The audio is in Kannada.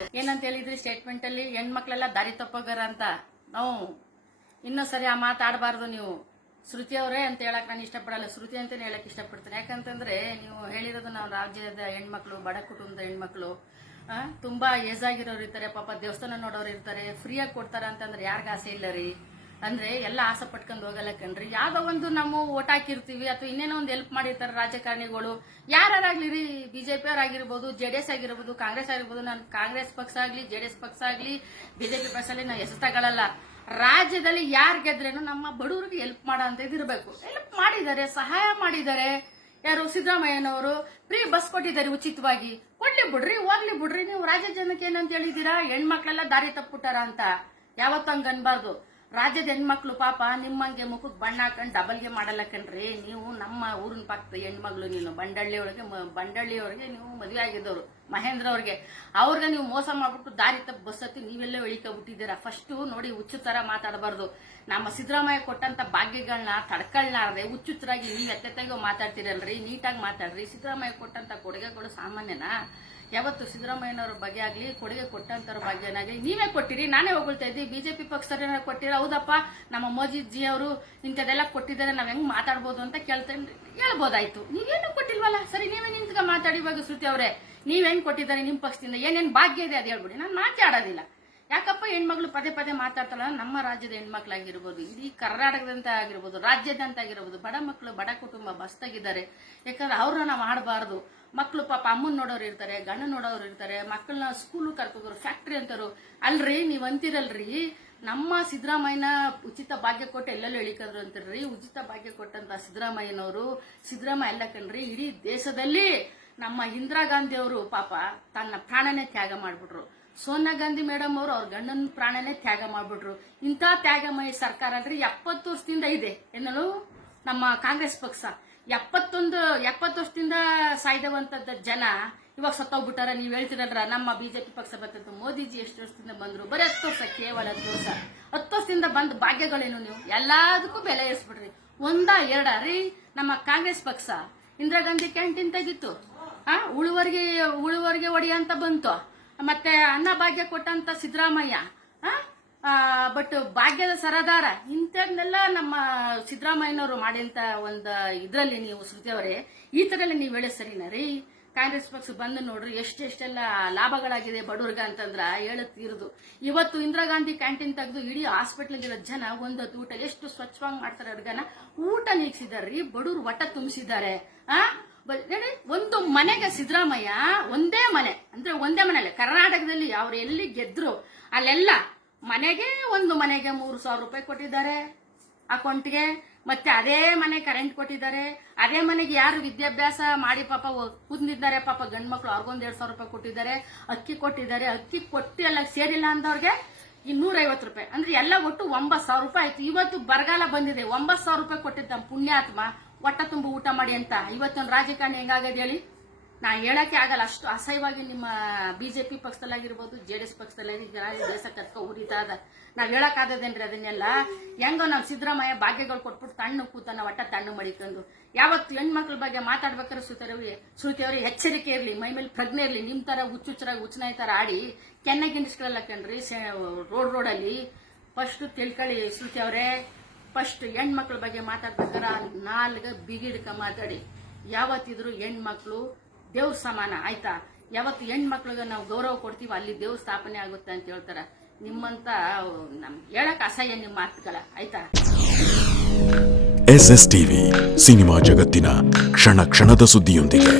ಏನಂತ ಹೇಳಿದ್ರಿ ಸ್ಟೇಟ್ಮೆಂಟ್ ಅಲ್ಲಿ ಹೆಣ್ಮಕ್ಳೆಲ್ಲ ದಾರಿ ತಪ್ಪೋಗಾರ ಅಂತ. ನಾವು ಇನ್ನೊಂದ್ಸರಿ ಆ ಮಾತಾಡಬಾರ್ದು. ನೀವು ಶ್ರುತಿ ಅವರೇ ಅಂತ ಹೇಳಕ್ ನಾನು ಇಷ್ಟಪಡಲ್ಲ, ಶ್ರುತಿ ಅಂತಾನೆ ಹೇಳಕ್ ಇಷ್ಟಪಡ್ತೀನಿ. ಯಾಕಂತಂದ್ರೆ ನೀವು ಹೇಳಿರೋದು ನಾವು ರಾಜ್ಯದ ಹೆಣ್ಮಕ್ಳು, ಬಡ ಕುಟುಂಬದ ಹೆಣ್ಮಕ್ಳು, ತುಂಬಾ ಏಜ್ ಆಗಿರೋರು ಇರ್ತಾರೆ, ಪಾಪ ದೇವಸ್ಥಾನ ನೋಡೋರು ಇರ್ತಾರೆ, ಫ್ರೀಯಾಗಿ ಕೊಡ್ತಾರ ಅಂತಂದ್ರೆ ಯಾರಿಗ ಆಸೆ ಇಲ್ಲ ರೀ. ಅಂದ್ರೆ ಎಲ್ಲ ಆಸೆ ಪಟ್ಕೊಂಡು ಹೋಗಲ್ಲ ಕಣ್ರಿ. ಯಾವ್ದೋ ಒಂದು ನಾವು ಓಟ್ ಹಾಕಿರ್ತೀವಿ ಅಥವಾ ಇನ್ನೇನೋ ಒಂದು ಹೆಲ್ಪ್ ಮಾಡಿರ್ತಾರೆ ರಾಜಕಾರಣಿಗಳು, ಯಾರಾಗ್ಲಿ ರೀ, ಬಿಜೆಪಿ ಅವರಾಗಿರ್ಬೋದು, ಜೆಡಿಎಸ್ ಆಗಿರ್ಬೋದು, ಕಾಂಗ್ರೆಸ್ ಆಗಿರ್ಬೋದು. ನಾನು ಕಾಂಗ್ರೆಸ್ ಪಕ್ಷ ಆಗ್ಲಿ, ಜೆಡಿಎಸ್ ಪಕ್ಷ ಆಗ್ಲಿ, ಬಿಜೆಪಿ ಪಕ್ಷ ಆಗ್ಲಿ ನಾವು ಹೆಸರು ತಗೊಳ್ಳಲ್ಲ. ರಾಜ್ಯದಲ್ಲಿ ಯಾರು ಗೆದ್ರೇನು ನಮ್ಮ ಬಡವರಿಗೆ ಹೆಲ್ಪ್ ಮಾಡೋ ಅಂತ ಇದಿರ್ಬೇಕು. ಹೆಲ್ಪ್ ಮಾಡಿದ್ದಾರೆ, ಸಹಾಯ ಮಾಡಿದ್ದಾರೆ. ಯಾರು ಸಿದ್ದರಾಮಯ್ಯನವರು ಫ್ರೀ ಬಸ್ ಕೊಟ್ಟಿದ್ದಾರೆ ಉಚಿತವಾಗಿ. ಕೊಡ್ಲಿ ಬಿಡ್ರಿ, ಹೋಗ್ಲಿ ಬಿಡ್ರಿ. ನೀವು ರಾಜ್ಯ ಜನಕ್ಕೆ ಏನಂತ ಹೇಳಿದೀರಾ, ಹೆಣ್ಮಕ್ಳೆಲ್ಲ ದಾರಿ ತಪ್ಪುಟ್ಟಾರ ಅಂತ. ಯಾವತ್ತು ಹಂಗ ಅನ್ಬಾರ್ದು. ರಾಜ್ಯದ ಹೆಣ್ಮಕ್ಳು ಪಾಪ ನಿಮ್ಮಂಗೆ ಮುಖಕ್ಕೆ ಬಣ್ಣ ಹಾಕೊಂಡು ಡಬಲ್ಗೆ ಮಾಡಲ್ಲ ಕಣ್ರಿ. ನೀವು ನಮ್ಮ ಊರಿನ ಪಕ್ಕದ ಹೆಣ್ಮಗಳು, ನೀನು ಬಂಡಳ್ಳಿಯವ್ರಿಗೆ ನೀವು ಮದುವೆ ಆಗಿದ್ದವರು, ಮಹೇಂದ್ರ ಅವ್ರಿಗೆ ನೀವು ಮೋಸ ಮಾಡ್ಬಿಟ್ಟು ದಾರಿ ತಪ್ಪು ಬಸ್ ಹತ್ತಿ ನೀವೆಲ್ಲೇ ಇಳಿಕೊಬಿಟ್ಟಿದ್ದೀರಾ. ಫಸ್ಟ್ ನೋಡಿ, ಹುಚ್ಚು ತರ ಮಾತಾಡಬಾರ್ದು. ನಮ್ಮ ಸಿದ್ದರಾಮಯ್ಯ ಕೊಟ್ಟಂತ ಭಾಗ್ಯಗಳನ್ನ ತಡ್ಕೊಳ್ಳಾರ್ದೆ ಹುಚ್ಚುಚ್ಚರಾಗಿ ನೀವು ಎತ್ತೆತ್ತಾಗೋ ಮಾತಾಡ್ತಿರಲ್ರಿ. ನೀಟಾಗಿ ಮಾತಾಡ್ರಿ. ಸಿದ್ದರಾಮಯ್ಯ ಕೊಟ್ಟಂತ ಕೊಡುಗೆಗಳು ಸಾಮಾನ್ಯನಾ? ಯಾವತ್ತು ಸಿದ್ದರಾಮಯ್ಯನವ್ರ ಬಗ್ಗೆ ಆಗ್ಲಿ, ಕೊಡುಗೆ ಕೊಟ್ಟಂತವ್ರ ಬಗ್ಗೆನಾಗ್ಲಿ ನೀವೇ ಕೊಟ್ಟಿರಿ. ನಾನೇ ಹೊಗಳ್ತಾ ಇದ್ದಿ, ಬಿಜೆಪಿ ಪಕ್ಷದವ್ರ ಕೊಟ್ಟಿರ. ಹೌದಪ್ಪ, ನಮ್ಮ ಮೋದಿಜಿ ಅವರು ಇಂಥದೆಲ್ಲ ಕೊಟ್ಟಿದ್ದಾರೆ, ನಾವ್ ಹೆಂಗ್ ಮಾತಾಡ್ಬೋದು ಅಂತ ಹೇಳ್ಬೋದಾಯ್ತು. ನೀವೇನು ಕೊಟ್ಟಿಲ್ವಲ್ಲ, ಸರಿ ನೀವೇ ನಿಂತ್ಕ ಮಾತಾಡಿ. ಇವಾಗ ಶ್ರುತಿ ಅವರೇ, ನೀವೇನ್ ಕೊಟ್ಟಿದ್ದಾರೆ ನಿಮ್ಮ ಪಕ್ಷದಿಂದ, ಏನೇನ್ ಭಾಗ್ಯ ಇದೆ ಅದು ಹೇಳ್ಬಿಡಿ. ನಾನು ಮಾತಾಡೋದಿಲ್ಲ. ಯಾಕಪ್ಪ ಹೆಣ್ಮಕ್ಳು ಪದೇ ಪದೇ ಮಾತಾಡ್ತಾಳ. ನಮ್ಮ ರಾಜ್ಯದ ಹೆಣ್ಮಕ್ಳಾಗಿರ್ಬೋದು, ಇಡೀ ಕರ್ನಾಟಕದಂತ ಆಗಿರ್ಬೋದು, ರಾಜ್ಯದಂತ ಆಗಿರ್ಬೋದು, ಬಡ ಮಕ್ಕಳು, ಬಡ ಕುಟುಂಬ ಬಸ್ತಾಗಿದ್ದಾರೆ. ಯಾಕಂದ್ರೆ ಅವ್ರನ್ನ ನಾವು ಆಡಬಾರ್ದು. ಮಕ್ಕಳು ಪಾಪ ಅಮ್ಮನ್ ನೋಡೋರು ಇರ್ತಾರೆ, ಗಂಡ ನೋಡೋರು ಇರ್ತಾರೆ, ಮಕ್ಕಳನ್ನ ಸ್ಕೂಲ್ ಕರ್ಕೋರು, ಫ್ಯಾಕ್ಟ್ರಿ ಅಂತಾರು. ಅಲ್ರಿ ನೀವ್ ಅಂತಿರಲ್ರಿ, ನಮ್ಮ ಸಿದ್ದರಾಮಯ್ಯನ ಉಚಿತ ಭಾಗ್ಯ ಕೊಟ್ಟು ಎಲ್ಲೆಲ್ಲೂ ಎಳಿಕದ್ರು ಅಂತಿರ್ರಿ. ಉಚಿತ ಭಾಗ್ಯ ಕೊಟ್ಟಂತ ಸಿದ್ದರಾಮಯ್ಯ ಎಲ್ಲ ಕಣ್ರಿ, ಇಡೀ ದೇಶದಲ್ಲಿ ನಮ್ಮ ಇಂದಿರಾ ಗಾಂಧಿ ಅವರು ಪಾಪ ತನ್ನ ಪ್ರಾಣನೇ ತ್ಯಾಗ ಮಾಡ್ಬಿಟ್ರು. ಸೋನಿಯಾ ಗಾಂಧಿ ಮೇಡಮ್ ಅವರು ಅವ್ರ ಗಂಡನ ಪ್ರಾಣನೇ ತ್ಯಾಗ ಮಾಡ್ಬಿಟ್ರು. ಇಂಥ ತ್ಯಾಗಮಯ ಸರ್ಕಾರ ಅಂದ್ರೆ 70 ವರ್ಷದಿಂದ ಇದೆ. ಏನೋ ನಮ್ಮ ಕಾಂಗ್ರೆಸ್ ಪಕ್ಷ 70 ವರ್ಷದಿಂದ ಸಾಯ್ದವಂತದ ಜನ ಇವಾಗ ಸತ್ತೋಗ್ಬಿಟ್ಟಾರ. ನೀವ್ ಹೇಳ್ತಿರಲ್ರ ನಮ್ಮ ಬಿಜೆಪಿ ಪಕ್ಷ ಬರ್ತದೆ. ಮೋದಿಜಿ ಎಷ್ಟು ವರ್ಷದಿಂದ ಬಂದ್ರು? ಬರೀ 10 ವರ್ಷ, ಕೇವಲ 10 ವರ್ಷ. 10 ವರ್ಷದಿಂದ ಬಂದ ಭಾಗ್ಯಗಳೇನು? ನೀವು ಎಲ್ಲದಕ್ಕೂ ಬೆಲೆ ಏರಿಸ್ಬಿಡ್ರಿ. ಒಂದ ಎರಡ ರೀ. ನಮ್ಮ ಕಾಂಗ್ರೆಸ್ ಪಕ್ಷ ಇಂದಿರಾ ಗಾಂಧಿ ಕ್ಯಾಂಟೀನ್ ತೆಗಿತ್ತು, ಉಳುವರಿಗೆ ಹೊಡಿ ಅಂತ ಬಂತು. ಮತ್ತೆ ಅನ್ನ ಭಾಗ್ಯ ಕೊಟ್ಟಂತ ಸಿದ್ದರಾಮಯ್ಯ, ಬಟ್ ಭಾಗ್ಯದ ಸರದಾರ. ಇಂಥದ್ನೆಲ್ಲ ನಮ್ಮ ಸಿದ್ದರಾಮಯ್ಯನವರು ಮಾಡಿದಂತ ಒಂದು ಇದ್ರಲ್ಲಿ ನೀವು ಶ್ರುತಿ ಅವರೇ ಈ ತರ ಎಲ್ಲ ನೀವು ಹೇಳಿ ಸರಿನಾ ರೀ? ಕಾಂಗ್ರೆಸ್ ಪಕ್ಷ ಬಂದು ನೋಡ್ರಿ ಎಷ್ಟೆಷ್ಟೆಲ್ಲ ಲಾಭಗಳಾಗಿದೆ ಬಡವ್ರಿಗೆ ಅಂತಂದ್ರ ಹೇಳತ್ತೀರದು. ಇವತ್ತು ಇಂದಿರಾ ಗಾಂಧಿ ಕ್ಯಾಂಟೀನ್ ತೆಗೆದು ಇಡೀ ಹಾಸ್ಪಿಟಲ್ ಜನ ಒಂದೊತ್ತು ಊಟ ಎಷ್ಟು ಸ್ವಚ್ಛವಾಗಿ ಮಾಡ್ತಾರೆ. ಅಡ್ಗನ ಊಟ ನೀಗಿಸಿದಾರ್ರಿ, ಬಡವ್ರು ಒಟ್ಟ ತುಂಬಿಸಿದ್ದಾರೆ. ಒಂದು ಮನೆಗೆ ಸಿದ್ದರಾಮಯ್ಯ ಒಂದೇ ಮನೆಯಲ್ಲಿ ಕರ್ನಾಟಕದಲ್ಲಿ ಅವ್ರು ಎಲ್ಲಿ ಗೆದ್ರು ಅಲ್ಲೆಲ್ಲ ಮನೆಗೆ 3,000 ರೂಪಾಯಿ ಕೊಟ್ಟಿದ್ದಾರೆ ಅಕೌಂಟ್ಗೆ. ಮತ್ತೆ ಅದೇ ಮನೆ ಕರೆಂಟ್ ಕೊಟ್ಟಿದ್ದಾರೆ. ಅದೇ ಮನೆಗೆ ಯಾರು ವಿದ್ಯಾಭ್ಯಾಸ ಮಾಡಿ ಪಾಪ ಕುಂದಿದ್ದಾರೆ, ಪಾಪ ಗಂಡ್ ಮಕ್ಳು ಅವ್ರಿಗೊಂದು 2,000 ರೂಪಾಯಿ ಕೊಟ್ಟಿದ್ದಾರೆ. ಅಕ್ಕಿ ಕೊಟ್ಟಿದ್ದಾರೆ. ಅಕ್ಕಿ ಕೊಟ್ಟು ಎಲ್ಲ ಸೇರಿಲ್ಲ ಅಂದವ್ರಿಗೆ 250 ರೂಪಾಯಿ, ಅಂದ್ರೆ ಎಲ್ಲ ಒಟ್ಟು 9,000 ರೂಪಾಯಿ ಆಯ್ತು. ಇವತ್ತು ಬರಗಾಲ ಬಂದಿದೆ, 9,000 ರೂಪಾಯಿ ಕೊಟ್ಟಿದ್ದ ನಮ್ಮ ಪುಣ್ಯಾತ್ಮ ಹೊಟ್ಟ ತುಂಬ ಊಟ ಮಾಡಿ ಅಂತ. ಇವತ್ತೊಂದು ರಾಜಕಾರಣಿ ಹೆಂಗಾಗದ ಹೇಳಿ? ನಾ ಹೇಳಕ್ಕೆ ಆಗಲ್ಲ, ಅಷ್ಟು ಅಸಹ್ಯವಾಗಿ ನಿಮ್ಮ ಬಿಜೆಪಿ ಪಕ್ಷದಲ್ಲಾಗಿರ್ಬೋದು, ಜೆಡಿಎಸ್ ಪಕ್ಷದಲ್ಲಿ ದೇಶ ಕತ್ಕ ಉರಿತಾ ಅದ. ನಾವ್ ಹೇಳಕ್ ಆದದೇನ್ರಿ ಅದನ್ನೆಲ್ಲ? ಹೆಂಗೋ ನಮ್ ಸಿದ್ದರಾಮಯ್ಯ ಭಾಗ್ಯಗಳು ಕೊಟ್ಬಿಟ್ಟು ತಣ್ಣು ಕೂತಾನ, ಒಟ್ಟ ತಣ್ಣು ಮಡಿಕೊಂಡು. ಯಾವತ್ತು ಹೆಣ್ಮಕ್ಳ ಬಗ್ಗೆ ಮಾತಾಡ್ಬೇಕಾದ್ರೆ ಶ್ರುತಿ ಅವ್ರಿಗೆ ಎಚ್ಚರಿಕೆ ಇರ್ಲಿ, ಮೈ ಮೇಲೆ ಪ್ರಜ್ಞೆ ಇರ್ಲಿ. ನಿಮ್ ತರ ಹುಚ್ಚುಚ್ಚರಾಗಿ ಹುಚ್ಚನಾಯಿ ತರ ಆಡಿ ಕೆನ್ನಾಗಿಂಡಿಸ್ಕೊಳ್ಳಲ್ಲ ಕಣ್ರಿ ರೋಡಲ್ಲಿ. ಫಸ್ಟ್ ತಿಳ್ಕೊಳ್ಳಿ ಶ್ರುತಿ ಅವರೇ, ಫಸ್ಟ್ ಹೆಣ್ಮಕ್ಳ ಬಗ್ಗೆ ಮಾತಾಡ್ಬೇಕಾರೆ 4 ಬಿಗಿಡ್ಕ ಮಾತಾಡಿ. ಯಾವತ್ತಿದ್ರು ಹೆಣ್ಮಕ್ಳು ದೇವ್ರ ಸಮಾನ, ಆಯ್ತಾ? ಯಾವತ್ತು ಹೆಣ್ಮಕ್ಳಿಗೆ ನಾವು ಗೌರವ ಕೊಡ್ತೀವಿ ಅಲ್ಲಿ ದೇವ್ರ ಸ್ಥಾಪನೆ ಆಗುತ್ತೆ ಅಂತ ಹೇಳ್ತಾರ. ನಿಮ್ಮಂತ ಹೇಳಕ್ ಅಸಹ್ಯ ನಿಮ್ಮ ಮಾತುಗಳ, ಆಯ್ತಾ? SS ಟಿವಿ, ಸಿನಿಮಾ ಜಗತ್ತಿನ ಕ್ಷಣ ಕ್ಷಣದ ಸುದ್ದಿಯೊಂದಿಗೆ.